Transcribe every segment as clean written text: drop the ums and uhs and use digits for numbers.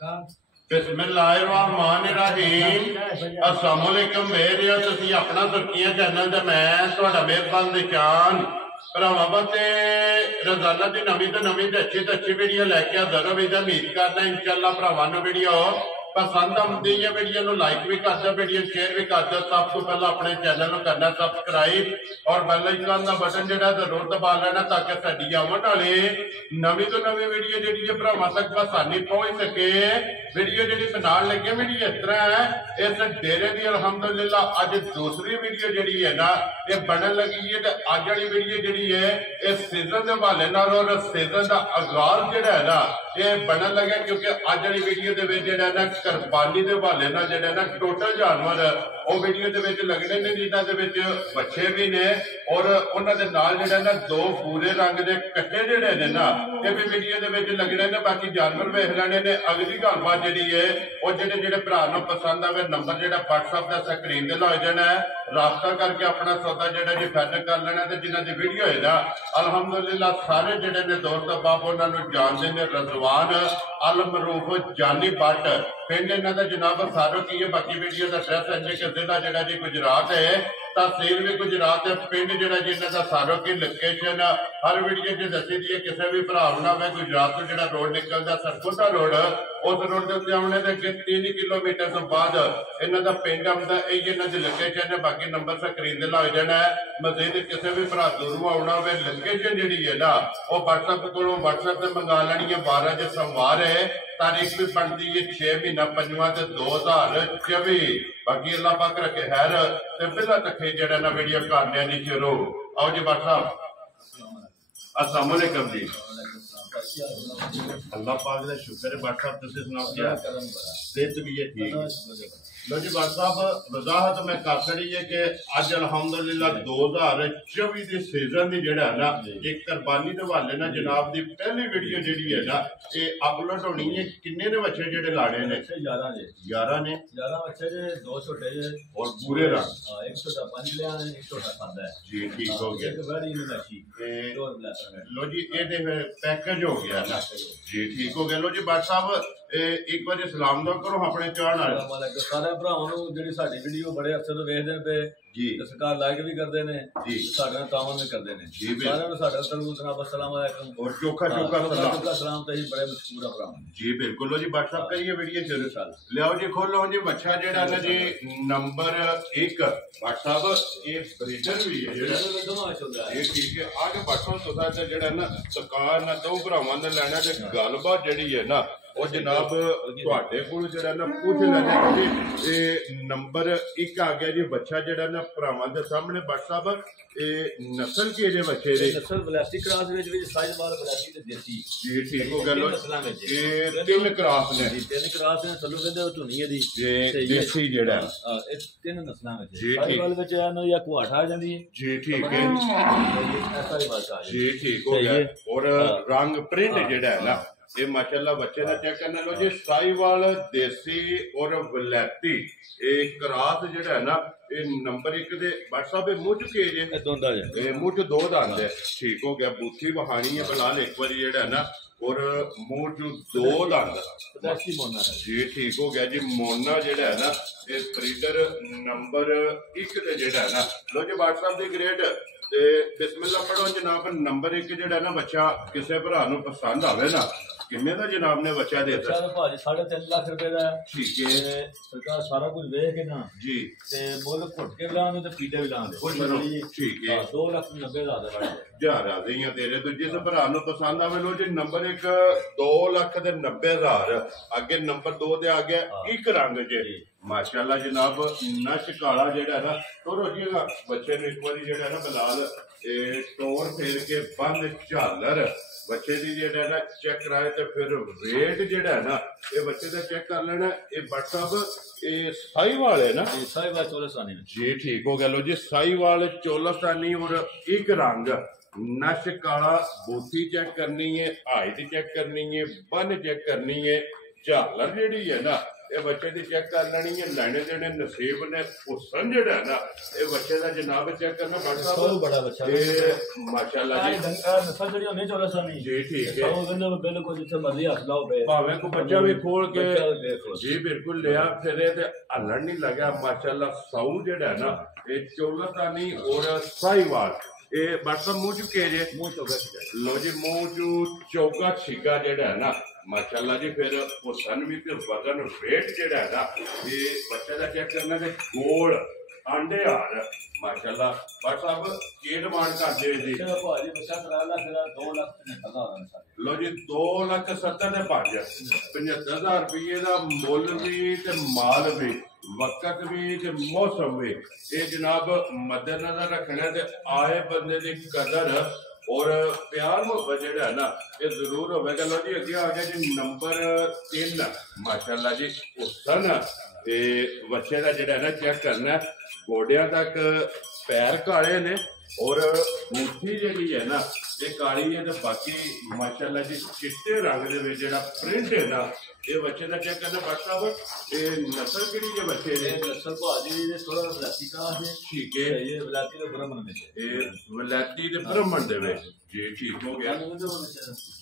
बिस्मिल्लाहिर्रहमानिर्रहीम। अस्सलाम वालेकुम मेरे तुसी अपना सुर्खियां चैनल ते मैं तुहाडा मेहरबान निशान भरावां वास्ते रोजाना की नवीं तो अच्छी वीडियो लैके हाज़र हो। उम्मीद करना इंशाअल्लाह भरावां नूं वीडियो पसंद आती है। वीडियो को लाइक भी कर दो, वीडियो शेयर भी कर दो। सब तो पहले अपने चैनल को करना सब्सक्राइब और बेल आइकन का बटन जो जरूर दबा लेना ताकि साडी आने वाली नवी तो नवी वीडियो जी भरावां तक आसानी पहुंच सके। वीडियो जी बनाने लगे वीडियो इस तरह है, इस डेरे की अलहमदुलिल्लाह अज दूसरी वीडियो जी है ना ये बनन लगी है। तो अज वाली वीडियो जी है इस सीजन के हवाले और सीजन का आगाज जोड़ा है ना ये बनन लगे, क्योंकि अज वाली वीडियो के ना कुर्बानी के हवाले ना टोटल जानवर वो वीडियो लगने ने जिन्होंने बच्चे भी ने और उन्होंने ना दो पूरे रंग के कट्टे जोड़े ने ना ये भी वीडियो लगने ने। बाकी जानवर वेख लेने ने। अगली गलबात जी है और जो भरा पसंद आए नंबर जो व्हाट्सएप का स्क्रीन से लग जाना है, राबता करके अपना सौदा जो जी फाइनल कर लेना। तो जिन्हों की वीडियो है ना अलहमदुलिल्लाह सारे जोड़े ने दोस्त बाप उन्होंने जानते हैं। रजवान अल मरूफ जानी बट पिंड इन्हों का जनाब फारूक ही है। बाकी वीडियो का एड्रैस है कि जिला जोड़ा जी गुजरात है, तहसील भी गुजरात है, पिंड जोड़ा जी इन्हों का फारूक की लोकेशन हर वीडियो च दसी दी है। किसी भी भरा होना मैं गुजरात को जो रोड निकलता सरकुटा रोड उस रोड के उत्ते आने के अगे 3 किलोमीटर तो बाद इन्हों का पिंड आता है। इन्हों की लोकेशन है। बाकी नंबर स्क्रीन से लग जाना है। मजीद किसी भी भरा दूरों आना हो लोकेशन जी है ना वो व्हाट्सएप को व्हाट्सएप से मंगा लेनी है। 12 जो सोमवार है, तारीख भी बनती है 6 महीना 5 2024। बाकी अल्लाह पाक रखे खैर ते बिला तक जड़ा ना वीडियो करने नहीं शुरू। आओ जी व्हाट्सएप। अस्सलाम वालेकुम जी। अल्लाह पाक का शुक्र है। व्हाट्सएप तुसीं सुनाओ क्या सेहत भी है ठीक। लो जी व्हाट्सएप वजाहत मैं कर छड़ी है कि अज अलहमदुलिल्लाह 2024 के सीजन की जड़ा है ना एक कुर्बानी के हवाले ना जनाब की पहली वीडियो जी है ना ये अपलोड होनी है। किन्ने ने बच्चे जेडे लाने ने? 11 ने 11 बच्चे जे 2 छोटे जे और पूरे रंग एक छोटा 5 लिया है, एक छोटा खादा है जी। ठीक हो गया। एक बड़ी नशी लो जी ये पैकेज हो गया ना जी। ठीक हो गया। लो जी व्हाट्सएप एक बार सलाम दो करो अपने चाहन सारे भरावां जी साडी वीडियो बड़े अक्सर वेखदे पे जी सरकार लाइक भी करते हैं जी साडा तावन भी करते हैं जी। सारे साडा अस्सलाम वालेकुम और चोखा सलाम ते बड़े मशहूर भरा जी। बिल्कुल। लो जी व्हाट्सएप करिए वीडियो शुरू लियाओ जी। खोलो जी बच्चा जेड़ा ना जी नंबर 1 व्हाट्सएप ये ब्रीडर भी है जेड़ा ये ठीक है। आगे व्हाट्सएप सोसाइटी जेड़ा ना सरकार ना दो भरावां ने लेना ते गलबात जेड़ी है ना और जनाब तुहाडे कोल जेड़ा ना पूछ लेना जी नंबर 1 आ गया जी। बच्चा जेड़ा ना भरावां दे सामने व्हाट्सएप नस्ल के जे बच्चे दे नस्ल वलायती क्रॉस विच साइज वाला वलायती ते देसी जी। ठीक हो गया। लो ये 3 क्रॉस ने जी 3 क्रॉस ने चलो कहंदे धुनी दी देसी जेड़ा ये 3 नस्लां विच जी। साइज वाले विच ना या कुआठ आ जांदी है जी। ठीक है ऐसा ही बात आ जी। ठीक हो गया। और रंग प्रिंट जेड़ा है ना ये माशाल्लाह बच्चे का चेक करना। लो जी साहिवाल देसी और वलैती क्रॉस जेड़ा है ना ये नंबर 1 दे व्हाट्सएप मुझ के जे मुझ 2 दंद है। ठीक हो गया। बूथी बहानी है फिलहाल एक बार जेड़ा है ना और मुझ 2 दंद जी। ठीक हो गया जी। मोना जेड़ा है ना ये ब्रीडर नंबर 1 ते जेड़ा है ना। लो जी व्हाट्सएप दी ग्रेड बिस्मिल्लाह पढ़ो जनाब। नंबर 1 जेड़ा ना बच्चा किसी भरा नूं पसंद आवे ना किन्ने दा जनाब ने बच्चा देता भाजी 3.5 लाख रुपए का। ठीक है। सरकार सारा कुछ वेख के ना जी ते मुल घुट के लाने ते पीडे भी लाने ठीक है। 2,90,000 जा राजी हैं तेरे तो जिस भरा नूं पसंद आवे। लो जी नंबर 1 2,90,000 आगे नंबर 2 दे आ गया 1 रंग जे माशाल्लाह जनाब नश काला जेड़ा ना तो रोजिएगा बच्चे ने एक बार जेड़ा ना बिलाल टोर फेर के बंद झालर बच्चे की जेड़ा ना चेक कराए तो फिर वेट जेड़ा है ना ये बच्चे का चेक कर लेना। ये व्हाट्सएप ये साहिवाल है ना साहिवाल चोलस्तानी जी। ठीक हो गया। लो जी साहिवाल चोलस्तानी और 1 रंग नश काला बूथी चेक करनी है, हाइट चेक करनी है, बन चेक करनी है, झालर जेड़ी है ना ਇਹ ਬੱਚੇ ਦੀ ਚੈੱਕ ਕਰ ਲੈਣੀ ਹੈ ਲੈਣੇ ਦੇਣੇ ਨਸੀਬ ਨੇ ਹੁਸਨ ਜਿਹੜਾ ਹੈ ਨਾ ਇਹ ਬੱਚੇ ਦਾ ਜਨਾਬ ਚੈੱਕ ਕਰਨਾ ਪੜਦਾ ਬੜਾ ਬੱਚਾ ਇਹ ਮਾਸ਼ਾਅੱਲਾ ਜੀ ਨਸਲ ਜਿਹੜੀ ਉਹਨੇ 14 ਨਹੀਂ ਜੀ ਠੀਕ ਹੈ ਬਿਲਕੁਲ ਜਿੱਥੇ ਮਰਜ਼ੀ ਹੱਥ ਲਾਓ ਪਏ ਭਾਵੇਂ ਕੋ ਬੱਚਾ ਵੀ ਖੋਲ ਕੇ ਜੀ ਬਿਲਕੁਲ ਲਿਆ ਫਿਰ ਇਹ ਤੇ ਹੱਲਣ ਨਹੀਂ ਲੱਗਾ ਮਾਸ਼ਾਅੱਲਾ ਸਾਊ ਜਿਹੜਾ ਨਾ ਇਹ ਚੌਲਤਾਨੀ ਔਰ ਸਾਈਵਾਲ ਇਹ ਬਟਸਾ ਮੂੰਹ ਚੁੱਕੇ ਜੇ ਮੂੰਹ ਚੋਗਾ ਲੋ ਜੀ ਮੂੰਹ ਚੂ ਚੌਗਾ ਛਿੱਗਾ ਜਿਹੜਾ ਹੈ ਨਾ ਮਾਸ਼ਾਅੱਲਾ ਜੀ ਫਿਰ ਉਹ ਸਨ ਵੀ ਤੇ ਵਜ਼ਨ ਵੇਟ ਜਿਹੜਾ ਹੈ ਨਾ ਇਹ ਬੱਚੇ ਦਾ ਚੈੱਕ ਕਰਨਾ ਤੇ ਗੋਲ ਆਂਡੇ ਹਾਰ ਮਾਸ਼ਾਅੱਲਾ ਬਟ ਸਾਹਿਬ ਕੀ ਡਿਮਾਂਡ ਕਰਦੇ ਜੀ ਭਾਜੀ ਬੱਚਾ ਕਰਾ ਲਾ ਫਿਰ 2 ਲੱਖ ਤੇ ਨਿਕਲਦਾ ਹੋਣਾ ਲੋ ਜੀ 2,70,000 ਦੇ 75,000 ਰੁਪਏ ਦਾ ਮੁੱਲ ਵੀ ਤੇ ਮਾਲ ਵੀ ਵਕਤ ਵੀ ਤੇ ਮੌਸਮ ਵੀ ਇਹ ਜਨਾਬ ਮੱਦੇਨਜ਼ਰ ਰੱਖਣਾ ਤੇ ਆਏ ਬੰਦੇ ਦੀ ਕਦਰ और प्यार मोहब्बत जेड़ा है ना ये जरूर होगा। लो जी अगे आ गया जी नंबर 3 माशाअल्लाह जी हुसन ते बच्चे का जेड़ा है ना चेक करना गोडिया तक पैर काले ने और मुट्ठी जी है ना ये काली है तो बाकी माशाअल्लाह जी चिट्टे रंग दे जेड़ा प्रिंट है ना ये बच्चे का चेक करना बट साहब ये नस्ल किहड़ी है बच्चे दी नस्ल भाजी दे थोड़ा वलायती का है ठीक है ये वलायती दे ब्राह्मण में ये वलायती दे ब्राह्मण दे विच जी ठीक हो गया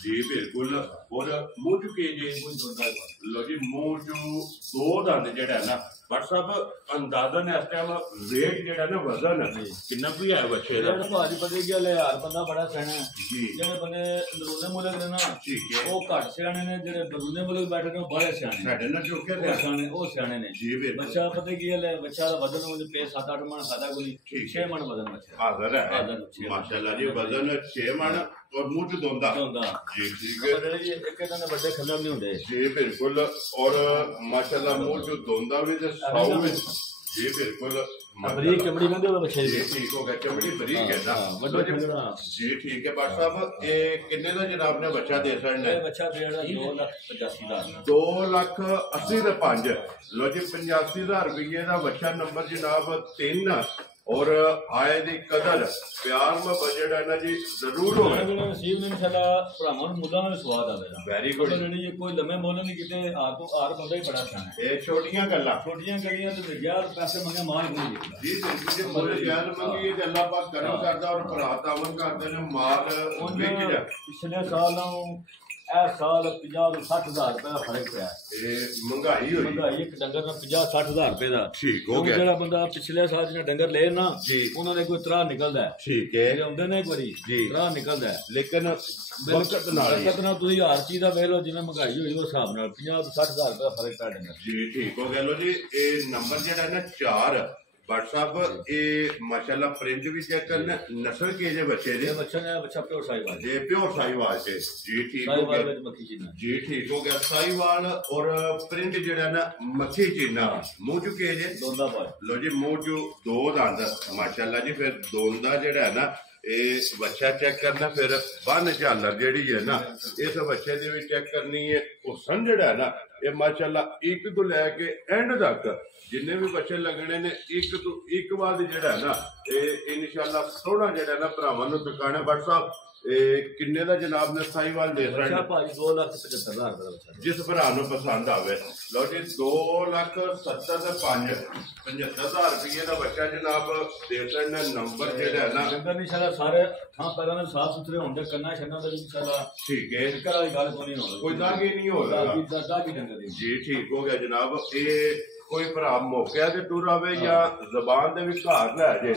जी बिल्कुल और मुंह चुके जी लो जी मुंह चू 2 दंद जेड़ा ना बट साहब अंदाजन इस टाइम वेट जेड़ा ना वजन कितना भी है बच्चे दा भाजी पता क्या ले यार बंदा बड़ा सियाना जी जेड़े बंदे अंदरूने मुल्क ने ना ठीक है वो घट सियाने ने जेड़े अंदरूने मुल्क बैठे ने बड़े सियाने साडे ना जो के सियाने वो सियाने ने जी बिल्कुल बच्चा पता क्या ले बच्चा दा वजन वो पे 7-8 मन खाता कोई 6 मन वजन बच्चा हाजिर है माशाल्लाह जी वजन 6 मन और मुंह च दोंदा जी ठीक है जी एक इतना बड़े खल्लम नहीं होंदे जी बिल्कुल और माशाल्लाह मुंह च दोंदा भी ते साऊ भी जी बिल्कुल बरीक चमड़ी कहंदे हो बच्चे जी ठीक हो गया चमड़ी बरीक है ना जी ठीक है बट साहब ये किन्ने दा जनाब ने बच्चा दे सकने बच्चा देना 2,85,000 2,80,005 लो जी 85,000 रुपये का बच्चा नंबर जनाब 3 और आए दी कदर प्यार में बजट है ना जी जरूर हो नसीब ने इंशाल्लाह भरावां नूं मुल्लां दा स्वाद आवेगा वेरी गुड ये कोई लम्बे मोल नहीं किते हार तो हार बंदा ही बड़ा खाना ये छोटियां गल्लां तो यार पैसे मंगे माल नहीं जी बिल्कुल मुल जान मंगी ते अल्लाह पाक करम करदा और भरा तावन करदे ने माल विक जा पिछले साल ए साल 50-60,000 रुपए का फर्क पिया महंगाई एक डंगर का 50-60,000 रुपए का ठीक हो गया जेड़ा बंदा पिछले साल जिन्हें डंगर ले ना उन्होंने कोई त्राह निकलदा है ठीक है आउंदे ने एक बारी त्राह निकलदा है लेकिन वक्त नाल तुसीं हर चीज दा वेख लो जिवें महंगाई होई उस हिसाब नाल 50-60,000 रुपए का फर्क पिया डंगर जी ठीक हो गया लो जी ये नंबर जेड़ा ना 4 बट साहब ये माशाल्लाह प्रिंट भी चेक करना नस्ल के जे बच्चे दे बच्चा ने बच्चा प्योर साहिवाल जे प्योर साहिवाल से जी ठीक हो गया जी ठीक हो गया साहिवाल और प्रिंट जेड़ा ना मक्खी चीना मुंह चू के जे दोंदा पाए लो जी मुंह चू 2 दंद माशाल्लाह जी फिर दोंदा जेड़ा है ना ये बच्चा चेक करना फिर बन झालर जेड़ी है ना इस बच्चे दी भी चेक करनी है हुसन जेड़ा है ना ये माशाल्लाह एक तो लैके एंड तक जिन्ने भी बच्चे लगने ने एक तो एक बाद जेड़ा है ना इंशाल्लाह सोहना जेड़ा ना भरावां नूं दिखाना बट साहब किन्ने दा जनाब ने साहिवाल दे रहे हैं भाई 2,75,000 रुपए जिस भरा नूं पसंद आवे लो जी 2,70,005 75,000 रुपये का बच्चा जनाब दे सकने नंबर जेड़ा है ना डंगर इंशाल्लाह सारे हां पैरां साफ सुथरे होंदे कन्ना छन्ना दे इंशाल्लाह ठीक है इस वाली गल कोई दागी नहीं होगा दागी डंगर जी ठीक हो गया जनाब ये कोई भरा मौके ते टुर आवे या जबान दे भी घर लै जे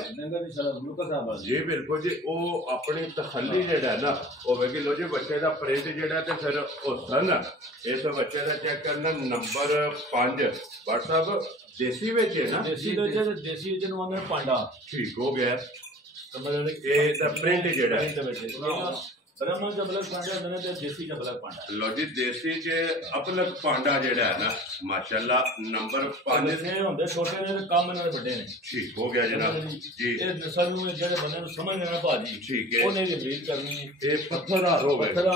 जी बिल्कुल जी वो अपनी तसल्ली जेड़ा है ना होगी लो जी बच्चे का प्रिंट जेड़ा ते फिर हुसन इस बच्चे का चेक करना नंबर 5 बट साहब देसी विच है ना देसी जनवाने पांडा ठीक हो गया ये प्रिंट जेड़ा ब्राह्मण का बलक पांडा होंदे ने ते देसी का बलक पांडा लो जी देसी च अपलक पांडा जेड़ा है ना माशाल्लाह नंबर 5 ने होंदे छोटे ने काम इन्हां दे बड़े ने ठीक हो गया जनाब जी ये नस्ल नु जेड़े बंदे नु समझ लेना भाजी ठीक है ओने दी ब्रीड करनी है ये पत्थरहार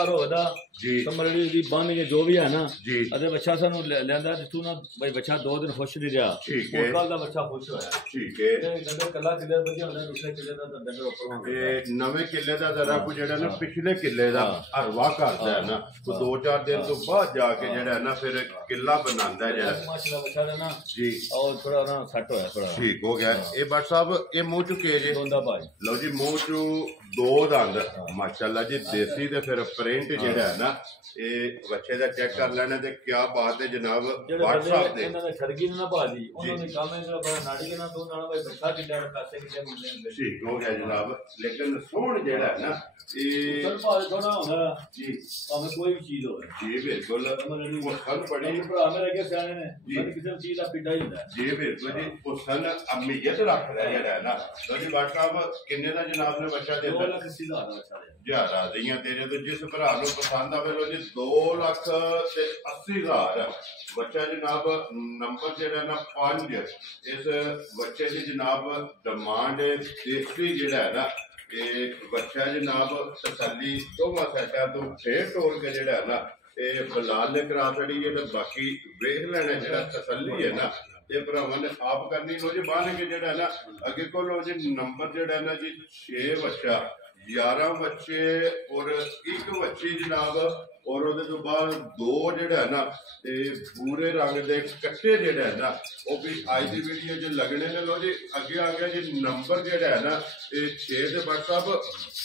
होगा जी समझड़ी दी बन के जो भी है ना जी अदे बच्चा सानू लेंदा ते तू ना भाई बच्चा 2 दिन खुश नहीं रहा ठीक है कल दा बच्चा खुश होया ठीक है डंगर कला किले बजे होंदा दूसरे किले दा डंगर ऊपर होंदा ये नवे किले दा जरा को जेड़ा ना पिछले किले का हरवा करता है ना, तो 2-4 दिन तो बाद जाके जेड़ा है ना फिर किला बनांदा है माशाल्लाह बच्चा है ना जी, और थोड़ा ना सेट होया थोड़ा ठीक हो गया। ये बट साहब ये मुंह चु के जे दोंदा भाई लो जी, मुंह चु 2 दंद माशाल्लाह जी देसी ते फिर प्रिंट जेड़ा है ना ये बच्चे दा चेक कर लेना ते क्या बात है जनाब। व्हाट्सएप दे इन्हां ने ठरगी ना भाजी उन्होंने काम है जरा बड़ा नाड़ी के ना तो नाल भाई बच्चा किड्डा पैसे किड्डे मिलदे हैं ठीक हो गया जनाब। लेकिन सोहन जेड़ा है ना ये चल भाई थोड़ा होंदा जी हमें कोई भी चीज हो जी बिल्कुल वो सन बड़ी भरा मेरे के सियाने ने हर किसी चीज दा पिड्डा ही होंदा जी बिल्कुल जी, वो सन अहमियत रख रहा है जेड़ा है ना। लो जी व्हाट्सएप किन्ने दा जनाब ने बच्चा दे 2 लाख 80 हज़ार बच्चा दे ज्यादा दियां तेरे तो जिस भरा नु पसंद आवे लो जी 2,80,000 बच्चा जनाब। नंबर जेड़ा ना 5 इस बच्चे की जनाब डिमांड देसी जेड़ा है ना ये बच्चा जनाब तसली 2 सैटा तो फिर तोड़ के जेड़ा है ना ये बलाल ने करा छड़ी है तो बाकी वेख लेना जेड़ा तसली है ना ये भरावां ने आप करनी। लो जी बाहर के जेड़ा है ना अगे को लो जी नंबर जेड़ा है ना जी 6 बच्चा 11 बच्चे और 1 बच्ची जनाब और ਉਹਦੇ ਤੋਂ ਬਾਅਦ 2 ਜਿਹੜਾ ਹੈ ਨਾ ਤੇ ਪੂਰੇ ਰੰਗ ਦੇ ਕੱਟੇ ਜਿਹੜਾ ਹੈ ਨਾ ਉਹ ਵੀ ਅੱਜ ਦੀ ਵੀਡੀਓ 'ਚ ਲੱਗਣੇ ਨੇ। ਲੋ ਜੀ ਅੱਗੇ ਆ ਗਿਆ ਜੀ ਨੰਬਰ ਜਿਹੜਾ ਹੈ ਨਾ ਇਹ 6 ਦੇ WhatsApp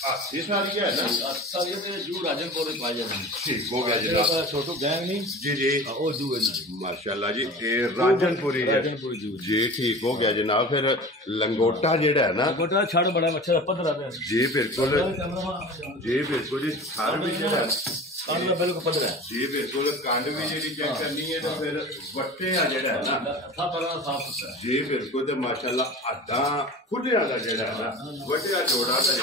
ਹਾਥੀ ਸਾਰੀ ਹੈ ਨਾ ਸਾਰੀ ਤੇ ਜੂ ਰਾਜਨਪੁਰ ਦੇ ਪਾਇਆ ਜਾਂਦੇ ਠੀਕ ਹੋ ਗਿਆ ਜਨਾਬ। ਛੋਟੂ ਗੈਂਗ ਨਹੀਂ ਜੀ ਜੀ ਉਹ ਜੂ ਇਹਨਾਂ ਮਾਸ਼ਾਅੱਲਾ ਜੀ ਇਹ ਰਾਜਨਪੁਰੀ ਹੈ ਜੂ ਜੀ ਠੀਕ ਹੋ ਗਿਆ ਜਨਾਬ। ਫਿਰ ਲੰਗੋਟਾ ਜਿਹੜਾ ਹੈ ਨਾ ਲੰਗੋਟਾ ਛੜ ਬੜਾ ਅੱਛਾ ਪੱਧਰਾ ਤੇ ਜੀ ਬਿਲਕੁਲ ਜੀ ਬਿਲकुल जी ਹਰ ਵੀ ਜਿਹੜਾ कांड का बिल्कुल पधरा है जी बिल्कुल। कांड भी जी चेक करनी है तो फिर वट्टे आ जेड़ा है ना साफ सुथरा जी बिल्कुल। तो माशाल्लाह हड्डा खुलिया दा जेड़ा है ना वट्टिया जोड़ा ते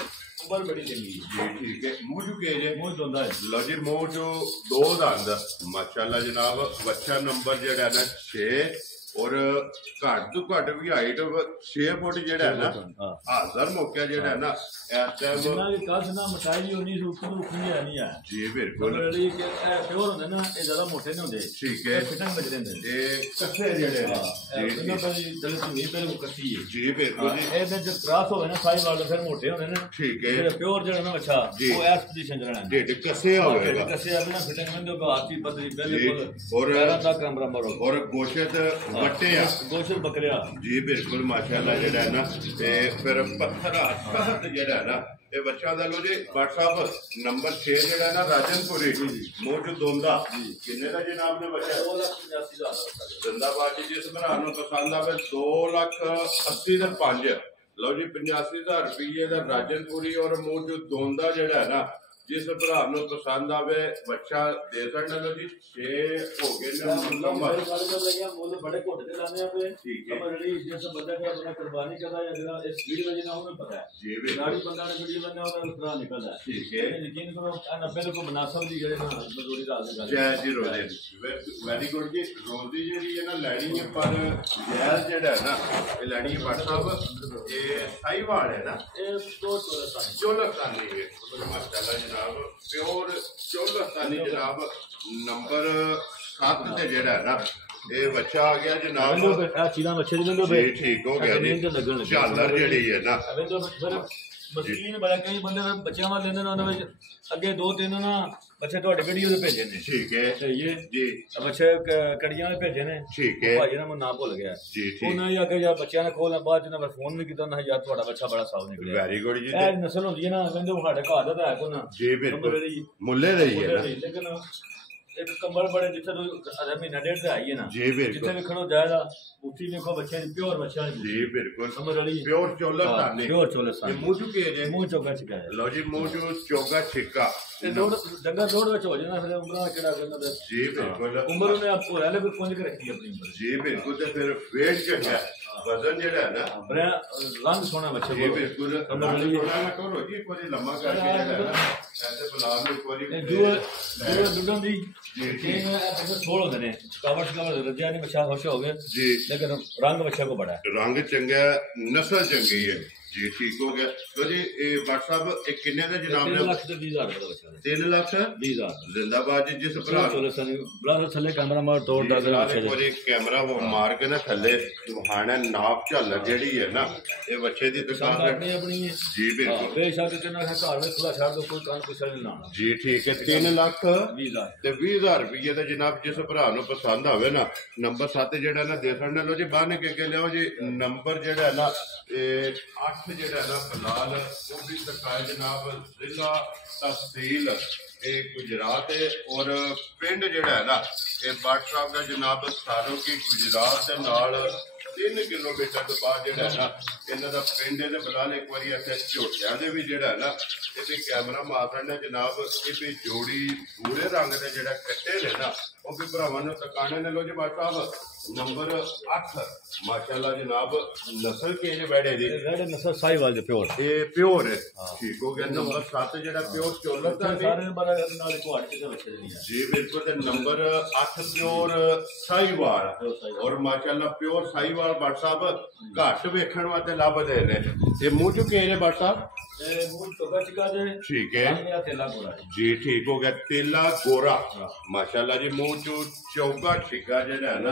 उम्र बड़ी चंगी जी ठीक है। मुंह चु के जे मुंह दोंदा है लो जी मुंह चु 2 दंद माशाल्लाह जनाब। बच्चा नंबर जेड़ा है ना 6 और घट तो घट भी हाइट 6 फुट जेड़ा है ना हाजर मौका जेड़ा है ना इस टाइम जिन्ना की कल ना मसाई होनी ऊपर उठनी है नहीं है जी बिल्कुल। प्योर होंदे ना ये ज्यादा मोटे नहीं होंदे ठीक है फिटिंग बच रहे हैं ये कच्चे जेड़े हैं जी इन्हां पर चले तो नहीं पहले कच्ची है जी बिल्कुल जी। ए जे क्रॉस होवे ना साई वाले फिर मोटे होंदे ना ठीक है। प्योर जेड़ा ना अच्छा वो इस पोजीशन च रहना ढिड कसे होवेगा कसे अपना फिटिंग में दो हाथी पतली बिल्कुल और पैरों तक कैमरा मारो और गोशत वट्टे आ गोशत बकरिया जी बिल्कुल माशाल्लाह जेड़ा है ना ते फिर पत्थर कहत जेड़ा है ना ये बच्चा दा लो जी WhatsApp नंबर 6 जेड़ा ना राजनपुरी मुंह चु दोंदा किन्ने दा जनाब ने बच्चा 2,85,000 जिंदाबाद जी। जिस भरा नु पसंद आवे 2,80,000 दे 5 लो जी 85,000 रुपये दा राजनपुरी और मुंह चु दोंदा जेड़ा है ना जिस भरा नु पसंद आवे बच्चा दे सकना। लो जी 6 हो गए ने मुकम्मल मोल बड़े घोटे ते लाने पे ठीक है। बड़ी जिस बंदा का अपना कुर्बानी करदा है जरा इस वीडियो में ना उन्हें पता है जी गाड़ी बंदा ने वीडियो बनना होता है उस तरह निकलदा है ठीक है। यकीन करो 90 को मुनासिब दी जेड़े ना मजदूरी दा गल जय जी रोजे वेरी गुड जी। रोजी जेड़ी है ना लैनी है पर जैल जेड़ा है ना ये लैनी है WhatsApp ये साईवाल है ना ये तो चोलस्तानी है माशाल्लाह जनाब प्योर चोलस्तानी जनाब। नंबर 7 ते जेड़ा है ना ये बच्चा आ गया जनाब चीज़ां बच्चे दी लंदो पे ठीक हो गया जी। झालर जेड़ी है ना मशीन बड़ा कई बंदे बच्चों वाले लेंदे ना उन्हें अगे 2-3 ना बच्चे ਤੁਹਾਡੇ ਵੀਡੀਓ ਤੇ ਭੇਜੇ ਨੇ ठीक है ਤੇ ਇਹ ਜੀ ਬੱਚੇ ਕੜੀਆਂ ਦੇ ਭੇਜੇ ਨੇ ठीक है ਭਾਈ ਨਾ ਮੈਂ ਨਾਮ ਭੁੱਲ ਗਿਆ जी ठीक ਉਹਨਾਂ ਹੀ ਅੱਗੇ ਜਾ ਬੱਚਿਆਂ ਨੇ ਖੋਲਣਾ ਬਾਅਦ ਚ ਨਾ ਫੋਨ ਵੀ ਕੀਤਾ ਨਾ ਯਾਰ ਤੁਹਾਡਾ ਬੱਚਾ ਬੜਾ ਸਾਫ ਨਿਕਲਿਆ वेरी गुड जी। ਇਹ ਨਸਲ ਹੁੰਦੀ ਹੈ ਨਾ ਕਹਿੰਦੇ ਸਾਡੇ ਘਰ ਦਾ ਤਾਂ ਹੈ ਕੋਈ ਨਾ जी बिल्कुल मुल्ले रही है ना ਲੇਕਿਨ एक कंबल बड़े जिथे महीना 1.5 से आई है ना जी बिल्कुल जिथे भी खड़ो जाएगा उठी देखो बच्चे प्योर बच्चा जी बिल्कुल समझ रही प्योर चोलस्तानी प्योर चोलस्तानी ये मुंह चुके जे मुंह चौका छिका है लो जी मुंह चु चौका छिका ते डंगर रोड में हो जाना फिर उम्र केड़ा करना जी बिल्कुल उम्र में आपको है लेकिन कौन के रखी अपनी उम्र जी बिल्कुल ते फिर वेट जो है वजन जेड़ा है ना बड़ा रंग सोना बच्चे जी बिल्कुल थोड़ा ना करो जी कोई लम्बा करके जेड़ा है ना ऐसे बुला लो कोई जो दुडन दी जी छोड़ होते ने कावड़ रजिया ने बच्चा खुश हो गए जी लेकिन रंग बच्चे को बड़ा है रंग चंगा नस्ल चंगी है जी ठीक हो गया। तो जी भट्ट साहब एक किन्ने दा जनाब ने 3 लाख 20,000 जिंदाबाद जी। जिस भरा थले कैमरा मार तोड़ कैमरा वो मार के ना थले हाने नाप झालर जेहड़ी है ना ये बच्चे दी दुकान अपनी है जी बिल्कुल बेशक घर में खुला छाड़ दो कोई कान कुछ नहीं लाना जी ठीक है। 3 लाख 20,000 रुपये का जनाब जिस भरा नु पसंद आवे ना नंबर 7 जेड़ा ना दे सकने लो जी बाहर के लियाओ जी नंबर जेड़ा ना 8 जेड़ा ना बलाल वो भी सरकार जनाब जिला तहसील गुजरात है और पिंड जेड़ा है ना ये भट्ट साहब का जनाब सारों की गुजरात के नाल 3 किलोमीटर तो बाद जेड़ा है ना इन्हां दा पिंड है बलाल एक बारी ऐसे झोटियां दे भी जेड़ा है ना ये भी कैमरा मार ने जनाब ये भी जोड़ी भूरे रंग दे जेड़ा कट्टे ने ना वो भी भरावां नूं तकाने ने। लो जी भट्ट साहब नंबर 8 माशाल्लाह जनाब नस्ल केज बैठे दी नस्ल साहिवाल दे प्योर ये प्योर है ठीक हो गया। नंबर 7 जेड़ा प्योर चोलर दा जी बिल्कुल नंबर 8 प्योर साहिवाल और माशाल्लाह प्योर साहिवाल भट्ट साहब घट वेखण वास्ते लभदे ने। ये मूंह चो केज है भट्ट साहब ठीक है जी ठीक हो गया। तेला गोरा माशाल्लाह जी मुंह चो चौगा छिका जेड़ा है ना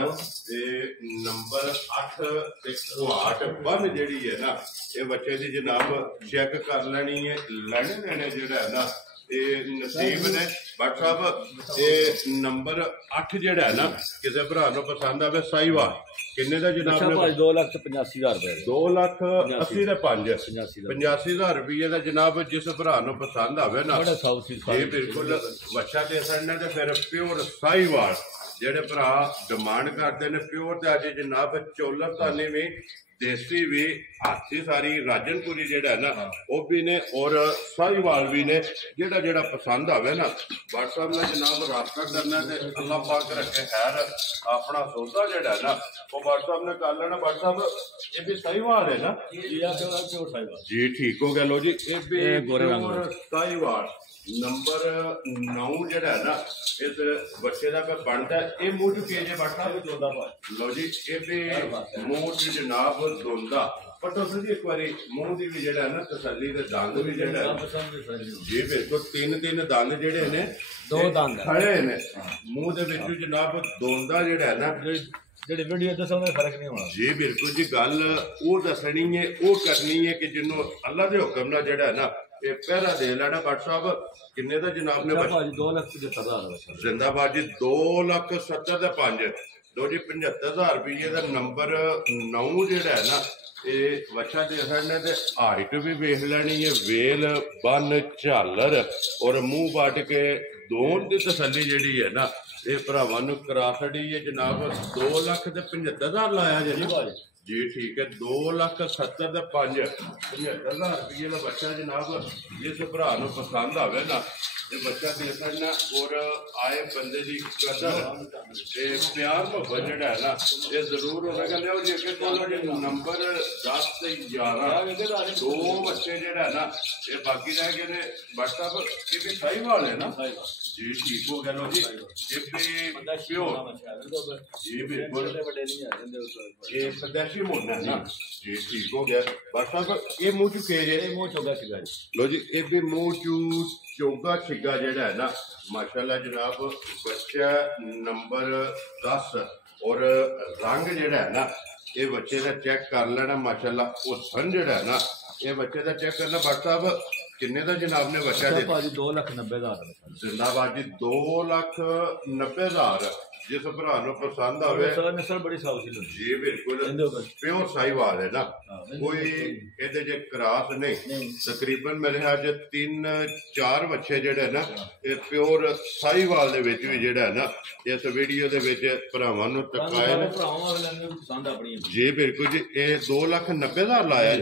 नंबर 8 ते कुहाट बन जेड़ी है ना ये बच्चे दी जनाब चेक कर लेनी है लैने देने जेड़ा है ना ये नसीब ने। भट्ट साहब ये नंबर 8 जेड़ा है ना किसी भरा नूं पसंद आवे साहिवाल किन्ने दा जनाब ने 2,85,000 रुपए 2,80,85,000 रुपये का जनाब जिस भरा नूं पसंद आवे ना ये बिल्कुल बच्चा दे सकने ते फिर प्योर साहिवाल जेड़े भरा डिमांड करते ने प्योर ते अज जनाब चोलर तानी भी देसी भी हाथी सारी राजनपुरी जेड़ा है ना वो भी ने और साहिवाल भी ने जेड़ा जेड़ा पसंद आवे ना भट्ट साहब ने जनाब रास्ता करना ते अल्लाह पाक रखे खैर अपना सौदा जेड़ा है ना वो भट्ट साहब ने कर लेना। भट्ट साहब ये भी साहिवाल है ना जी ठीक हो गया। लो जी ये भी साहिवाल नंबर 9 जेड़ा है ना इस बच्चे का बनता है ये मूंह केज है भट्ट साहब लो जी ये भी मूंह जनाब दोंदा पटो जी एक बारी मूंह की भी जेड़ा है ना तसल्ली दे दंद भी जेड़ा है जी बिल्कुल 3 दंद जेड़े ने 2 दंद खड़े ने मूंह दे विच जनाब दोंदा जेड़ा है ना फर्क नहीं होना जी बिल्कुल जी गल वो दसनी है वो करनी है कि जिन्हों अल्लाह के हुक्म ना जेड़ा है ना ये पहरा दे लेना। भट्ट साहब किन्ने दा जनाब ने 2,70,000 जिंदाबाद जी 2,70,500 लो जी 75,000 रुपये का नंबर 9 जेड़ा है ना ये बच्चा दे सकने ते हाइट भी वेख लेनी है वेल बन झालर और मुंह बट के दोन की तसली जी है ना ये भरावां नूं करा छड़ी है जनाब 2,75,000 लाया जी ठीक है 2,70,500 75,000 रुपये का बच्चा जनाब जिस भरा नूं पसंद आवे ना ये बच्चा दे सकना और आए बंदे की कदर प्यार मोहब्बत जेड़ा है ना ये जरूर होना कल जी अगे चलो जी नंबर 10 ते 11 दो बच्चे जेड़ा है ना ये बाकी रह गए ने। भट्ट साहब ये भी साहिवाल है ना जी ठीक हो गया। लो जी ये भी प्योर जी बिल्कुल ये स्वदेशी मोना है ना जी ठीक हो गया। भट्ट साहब ये मुंह चू केज है मुंह चोगा छिगा लो जी ये भी मुंह चू चोगा छिगा जेड़ा है ना माशाल्लाह जनाब बच्चा नंबर 10 और रंग जेड़ा है ना ये बच्चे का चेक कर लेना माशाल्लाह वो सन जेड़ा है ना ये बच्चे का चेक करना। भट्ट साहब किन्ने दा जनाब ने बच्चा दे 2,90,000 जिंदाबाद जी 2,90,000 जिस भरा नूं पसंद आवे नस्ल बड़ी साफ जी बिल्कुल प्योर साहिवाल है ना कोई ਇਹਦੇ ਜੇ ਕਰਾਸ ਨਹੀਂ ਤਕਰੀਬਨ ਮੇਰੇ ਖਿਆਲ 3-4 ਬੱਚੇ ਜਿਹੜੇ ਨਾ ਇਹ ਪਿਓਰ ਸਾਹੀਵਾਲ ਦੇ ਵਿੱਚ ਵੀ ਜਿਹੜਾ ਨਾ ਇਸ ਵੀਡੀਓ ਦੇ ਵਿੱਚ ਭਰਾਵਾਂ ਨੂੰ ਤਕਾਏ ਨੇ ਜੀ ਬਿਲਕੁਲ ਜੀ ਇਹ 2,90,000 ਲਾਇਆ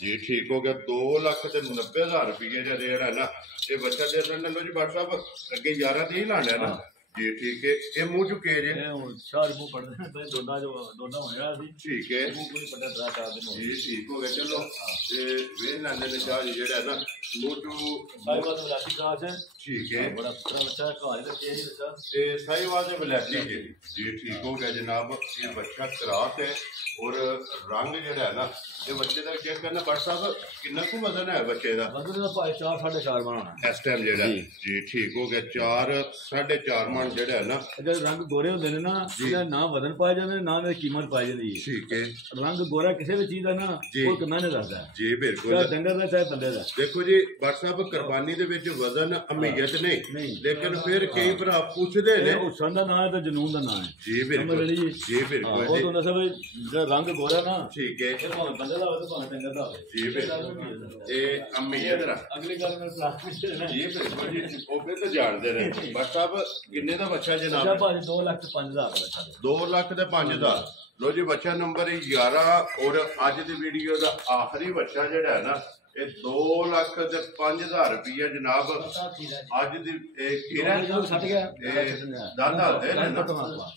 ਜੀ ਠੀਕ ਹੋ ਗਿਆ 2,90,000 ਰੁਪਏ ਜਿਹੜਾ ਨਾ ਇਹ ਬੱਚਾ ਦੇ ਦਿੰਦੇ ਲੋ ਜੀ ਭੱਟ ਸਾਹਿਬ ਅੱਗੇ 11 ਤੇ ਹੀ ਲਾਣਾ ਨਾ जी ठीक है ये मुंह चुके जे शाह मुंह पड़ते हैं दोना जो दोना होने वाला थी ठीक है मुंह कोई पड़ा 3-4 दिन हो जी ठीक हो गया चलो ते वेल लाने ने चाह जेड़ा है ना मुंह चू साहिवाल से बलाती कहा से ठीक है बड़ा पुत्रा बच्चा कहानी का तेज बच्चा ये साहिवाल से बलाती जी ठीक हो गया जनाब ये बच्चा क्रास है और रंग जेड़ा है ना ये बच्चे का चेक करना पड़ साहब कितना को वजन है बच्चे का वजन का 4-4.5 मन होना इस टाइम जेड़ा जी ठीक हो गया 4-4.5 मन जेड़ा है ना अगर रंग गोरे होंगे ने ना ਇਹਦਾ ਨਾ ਵਜ਼ਨ ਪਾਇਆ ਜਾਂਦਾ ਨਾ ਇਹਦੀ ਕੀਮਤ ਪਾਈ ਜਾਂਦੀ ਹੈ ठीक है ਰੰਗ ਗੋਰਾ ਕਿਸੇ ਵੀ ਚੀਜ਼ ਦਾ ਨਾ ਉਹ ਕਿੰਨਾ ਨੇ ਦੱਸਦਾ जी बिल्कुल ਚਾਹੇ ਡੰਗਰ ਦਾ ਚਾਹੇ ਬੰਦੇ ਦਾ देखो जी बट साहब कुर्बानी ਦੇ ਵਿੱਚ ਵਜ਼ਨ ਅਮੀਅਤ ਨਹੀਂ ਲੇਕਿਨ ਫਿਰ ਕਈ ਭਰਾ ਪੁੱਛਦੇ ਨੇ ਉਹ ਸੰਦ ਦਾ ਨਾਂ ਹੈ ਤੇ ਜਨੂਨ ਦਾ ਨਾਂ ਹੈ ਜੀ ਬਿਲਕੁਲ ਜੀ ਬਿਲਕੁਲ ਉਹ ਤੋਂ ਦੱਸੋ ਜਿਹੜਾ ਰੰਗ ਗੋਰਾ ਨਾ ਠੀਕ ਹੈ ਇਹ ਭਾਵੇਂ ਬੰਦੇ ਦਾ ਹੋਵੇ ਭਾਵੇਂ ਡੰਗਰ ਦਾ ਹੋਵੇ ਜੀ ਬਿਲਕੁਲ ਇਹ ਅਮੀਅਤ ਰਾ ਅਗਲੀ ਗੱਲ ਮੈਂ ਸਲਾਹ ਜੀ ਬਿਲਕੁਲ ਜੀ ਉਹ ਵੀ ਤਾਂ ਜਾਣਦੇ ਨੇ ਬਟ ਸਾਹਿਬ ਕਿੰਨੇ ਦਾ ਬੱਚਾ ਜਨਾਬ ਅੱਛਾ ਭਾਜੀ 2,05,000 ਦਾ ਬੱਚਾ 2 ਲੱਖ ਤੇ 5,000 ਲੋ ਜੀ ਬੱਚਾ ਨੰਬਰ 11 ਔਰ ਅੱਜ ਦੀ ਵੀਡੀਓ ਦਾ ਆਖਰੀ ਬੱਚਾ ਜਿਹੜਾ ਹੈ ਨਾ ਇਹ 2,05,000 ਰੁਪਇਆ ਜਨਾਬ ਅੱਜ ਦੀ ਕਿਹੜਾ ਛੱਡ ਗਿਆ ਦਾਦਾ ਦੇ ਨਾ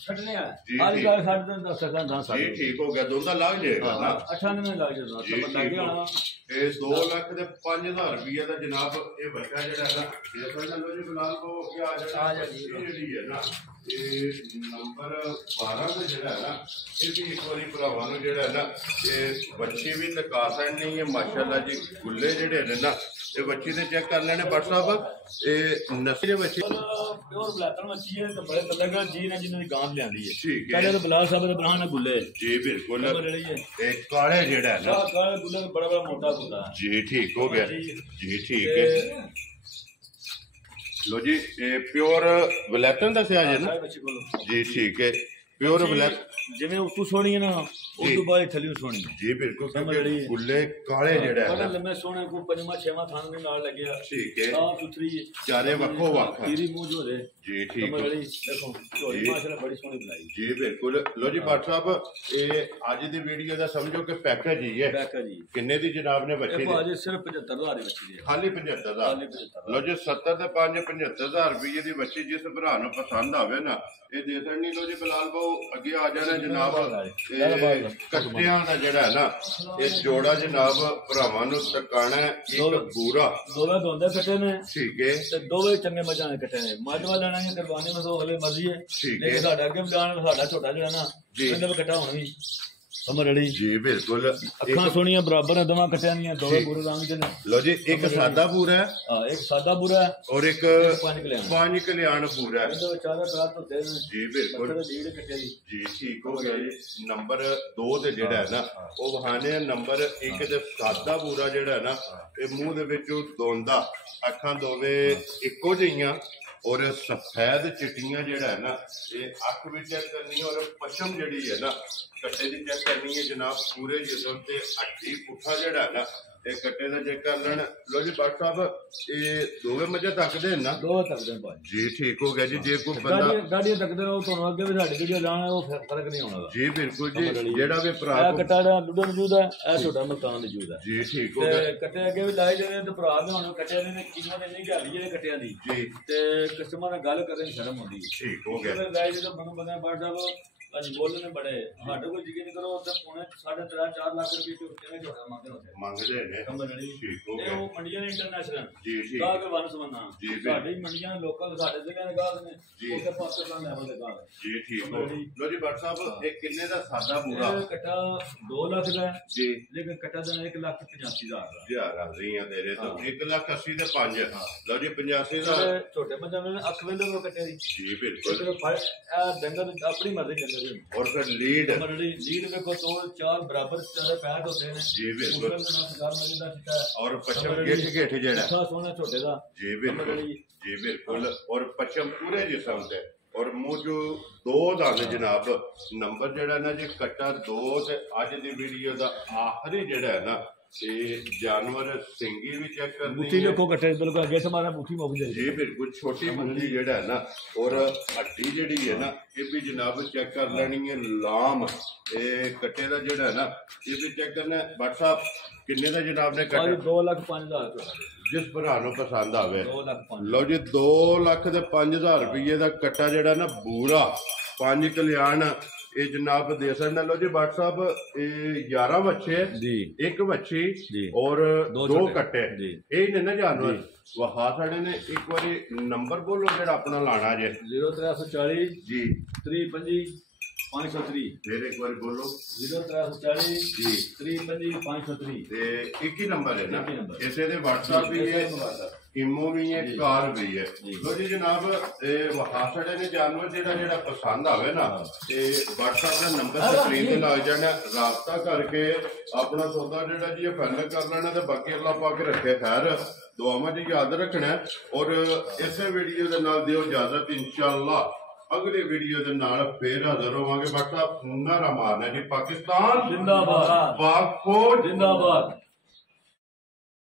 ਛੱਡਨੇ ਆ ਅੱਜ ਕੱਲ ਛੱਡ ਦਿੰਦਾ ਸਕਾ ਨਾ ਜੀ ਠੀਕ ਹੋ ਗਿਆ ਦੋਦਾ ਲੱਗ ਜਾਏਗਾ ਨਾ 98 ਲੱਗ ਜਾਣਾ ਸਭ ਲੱਗ ਗਿਆ ਇਹ 2,05,000 ਰੁਪਇਆ ਦਾ ਜਨਾਬ ਇਹ ਬੱਚਾ ਜਿਹੜਾ ਹੈ ਨਾ ਇਹ ਪਹਿਲਾਂ ਲੋ ਜੀ ਬਲਾਲ ਕੋ ਆ ਜਾਣਾ ਜਿਹੜੀ ਹੈ ਨਾ ਇਹ ਨੰਬਰ 12 ਦਾ ਜਿਹੜਾ ਹੈ ਨਾ ਇਹ ਵੀ ਇੱਕ ਵਾਰੀ ਭਰਾਵਾਂ ਨੂੰ ਜਿਹੜਾ ਹੈ ਨਾ ਇਹ ਬੱਚੇ ਵੀ ਲਗਾ ਸਕਦੇ ਨੇ ਮਾਸ਼ਾਅੱਲਾ ਜੀ ਗੁੱਲੇ ਜਿਹੜੇ ਨੇ ਨਾ ਇਹ ਬੱਚੇ ਦੇ ਚੈੱਕ ਕਰ ਲੈਣੇ ਬਟ ਸਾਹਿਬ ਇਹ ਨਸਲ ਦੇ ਬੱਚੇ ਪਿਓਰ ਬਲੈਕਨ ਮੱਛੀ ਹੈ ਤੇ ਬੜੇ ਤਲਗਾ ਜੀ ਨੇ ਜਿੰਨਾਂ ਦੀ ਗਾਂ ਲਿਆਂਦੀ ਹੈ ਠੀਕ ਹੈ ਪਹਿਲੇ ਤਾਂ ਬਲਾਲ ਸਾਹਿਬ ਦੇ ਬਰਾਹਨ ਗੁੱਲੇ ਜੀ ਬਿਲਕੁਲ ਇਹ ਕਾਲੇ ਜਿਹੜਾ ਹੈ ਨਾ ਕਾਲੇ ਗੁੱਲੇ ਬੜਾ ਬੜਾ ਮੋਟਾ ਗੁੱਲਾ ਜੀ ਠੀਕ ਹੋ ਗਿਆ ਜੀ ਠੀਕ ਹੈ लो जी ये प्योर ब्लैकन दसिया है ना जी ठीक है प्योर ब्लैक जिवें उतू सोहनी है ना उस तो बाद थल्ली सोहनी जी बिल्कुल क्योंकि गुल्ले काले जेड़ा है बड़ा लम्बे सोहने को पंजवा छेवां थान दे नाल लगया ठीक है साफ सुथरी चारे वक्को वक् तेरी मुंह जो दे जी ठीक है देखो चोरी माशाल्लाह बड़ी सोहनी बनाई जी बिल्कुल लो जी भट्ट साहब ये आज दी वीडियो दा समझो कि पैकेज ही है पैकेज ही किन्ने दी जनाब ने बच्चे देखो आज सिर्फ 75,000 ਦੀ ਬੱਚੀ ਦੀ खाली 75,000 लो जी 70 ਤੇ 5 75,000 ਰੁਪਏ ਦੀ ਬੱਚੀ ਜਿਸ ਭਰਾ ਨੂੰ ਪਸੰਦ ਆਵੇ ਨਾ ਇਹ ਦੇ ਦੇਣੀ ਲੋ ਜੀ ਬਲਾਲ ਬਾਉ ਅੱਗੇ ਆ ਜਾਣਾ ਜਨਾਬ ਕੱਟਿਆਂ ਦਾ ਜਿਹੜਾ ਹੈ ਨਾ ਇਹ ਜੋੜਾ ਜਨਾਬ ਭਰਾਵਾਂ ਨੂੰ ਟਕਾਣਾ ਇੱਕ ਪੂਰਾ ਦੋਵੇਂ ਦੋਂਦੇ ਕੱਟੇ ਨੇ ਠੀਕ ਹੈ ਤੇ ਦੋਵੇਂ ਚੰਗੇ ਮੱਝਾਂ ਦੇ ਕੱਟੇ ਨੇ ਮੱਝ ਵਾਲਾ ਲੈਣਾ ਹੈ ਕੁਰਬਾਨੀ ਨੂੰ ਸੋ ਹਲੇ ਮਰਜ਼ੀ ਹੈ ਲੇਕਿਨ ਸਾਡਾ ਅੱਗੇ ਬਲਾਨ ਸਾਡਾ ਛੋਟਾ ਜਿਹੜਾ ਨਾ ਇਹਦੇ ਵਿੱਚ ਕੱਟਾ ਹੋਣਾ ਵੀ ਸਮਝ ਰੜੀ ਜੀ ਬਿਲਕੁਲ ਅੱਖਾਂ ਸੋਹਣੀਆਂ ਬਰਾਬਰ ਦੋਵਾਂ ਕੱਟਿਆਂ ਦੀਆਂ ਦੋਵੇਂ ਪੂਰੇ ਰੰਗ ਦੇ ਨੇ ਲੋ ਜੀ ਇੱਕ ਸਾਦਾ ਪੂਰਾ ਹੈ ਹਾਂ ਇੱਕ ਸਾਦਾ ਪੂਰਾ ਹੈ ਔਰ ਇੱਕ ਪੰਜ ਕਲਿਆਣ ਪੂਰਾ ਹੈ ਇਹਦੇ ਵਿੱਚ ਚਾਰੇ ਪ੍ਰਾਤ ਹੁੰਦੇ ਨੇ ਜੀ ਬਿਲਕੁਲ ਲੀੜ ਕੱਟੇ ਦੀ ਜੀ ਠੀਕ ਹੋ ਗਿਆ ਜੀ ਨੰਬਰ 2 ਤੇ ਜਿਹੜਾ ਹੈ ਨਾ ਉਹ ਵਹਾਨੇ ਨੰਬਰ 1 ਤੇ ਸਾਦਾ ਪੂਰਾ ਜਿਹੜਾ ਹੈ ਨਾ ਇਹ ਮੂੰਹ ਦੇ ਵਿੱਚੋਂ ਦੋਂਦਾ ਅੱਖਾਂ ਦੋਵੇਂ ਇੱਕੋ ਜਿਹੀਆਂ और सफेद चिट्टियां जेड़ा है ना ये अख भी चेक करनी है और पशम जेड़ी है ना कट्टे की चेक करनी है जनाब पूरे जिसम से अड्डी पुठा जेड़ा है ना ये कट्टे का चेक कर लेना लो जी भट्ट साहब ये दोवे मजे तकदे ना दो तकदे भाई जी ठीक हो गया जी जे कोई बंदा गाड़ी तकदे हो तो अगे भी साडी वीडियो लाना वो फर्क नहीं होना जी बिल्कुल जी जेड़ा भी भरा कट्टा दा लुडो मौजूद है ए छोटा मकान मौजूद है जी ठीक हो गया कट्टे अगे भी लाए जाने ते भरा दे हुन कट्टे ने कीमत नहीं घाली जेडे कट्टियां दी जी ते कस्टमर नाल गल करने शर्म होंदी ठीक हो गया लाए जो बनो बने भट्ट साहब आज बोलने बड़े हाडे को यकीन करो तो पौने 3.5-4 लाख रुपए जो कितने जोड़ा मांगदे ने ठीक हो गया वो मंडियां इंटरनेशनल जी जी गाह के वन समझना साडी मंडियां लोकल साडे जिले दे गाह ने उसके पाकिस्तान लेवल दे गाह जी ठीक हो लो जी भट्ट साहब एक किन्ने दा सादा पूरा कट्टा 2 लाख दा जी लेकिन कट्टा दा 1,85,000 दा यार रजियां दे रहे तो 1,80,000 ते 5 लो जी 85,000 छोटे बंदे में अख वेंदे को कट्टे दी जी बिल्कुल ए डंगर अपनी मर्जी चलदे और फिर लीड लीड में को तो 4 बराबर चारे पैर होते हैं जी बिल्कुल और पश्चिम गेठ जेड़ा अच्छा सोना छोटे दा जी बिल्कुल और पश्चिम पूरे जिस्म से और मुंह जो 2 दाने जनाब नंबर जेड़ा ना जी कट्टा 2 ते आज दी वीडियो दा आखिरी जेड़ा है ना जानवर सिंगी भी चेक करनी मुट्ठी देखो कट्टे बिल्कुल अगे से मारा मुट्ठी मुक जाएगी जी बिल्कुल छोटी मुट्ठी जेड़ा है ना और हड्डी जेड़ी है ना ये भी जनाब चेक कर लेनी है लाम ये कट्टे दा जेड़ा है ना ये भी चेक करना है भट्ट साहब किन्ने दा जनाब ने कट्टा 2,05,000 जिस भरा नूं पसंद आवे 2,05,000 लो जी 2,05,000 रुपये का कट्टा जेड़ा ना बूरा 5 कल्याण ये जनाब दे सकना। लो जी भट्ट साहब 11 बच्चे एक बच्ची और 2 कट्टे यही ने ना जानवर वहा साढ़े ने एक बार नंबर बोलो जेड़ा अपना लाना जे 0340 जी 325 503 फिर एक बार बोलो 0340 जी 325 503 ते एक ही नंबर है ना इसे दे व्हाट्सएप भी है इमो भी है कॉल भी है। लो जी जनाब वहा साढ़े ने जानवर जेड़ा जेड़ा पसंद आवे ना ते व्हाट्सएप का नंबर स्क्रीन ते लग जाना राबता करके अपना सौदा जेड़ा जी फाइनल कर लेना ते बाकी अल्लाह पाक रखे खैर दुआवां च याद रखना और इसे वीडियो दे नाल दिओ इजाजत इंशाअल्लाह अगले वीडियो के नाल फिर हाजिर होवांगे। भट्ट साहब नारा मारना जी पाकिस्तान जिंदाबाद पाक फौज जिंदाबाद।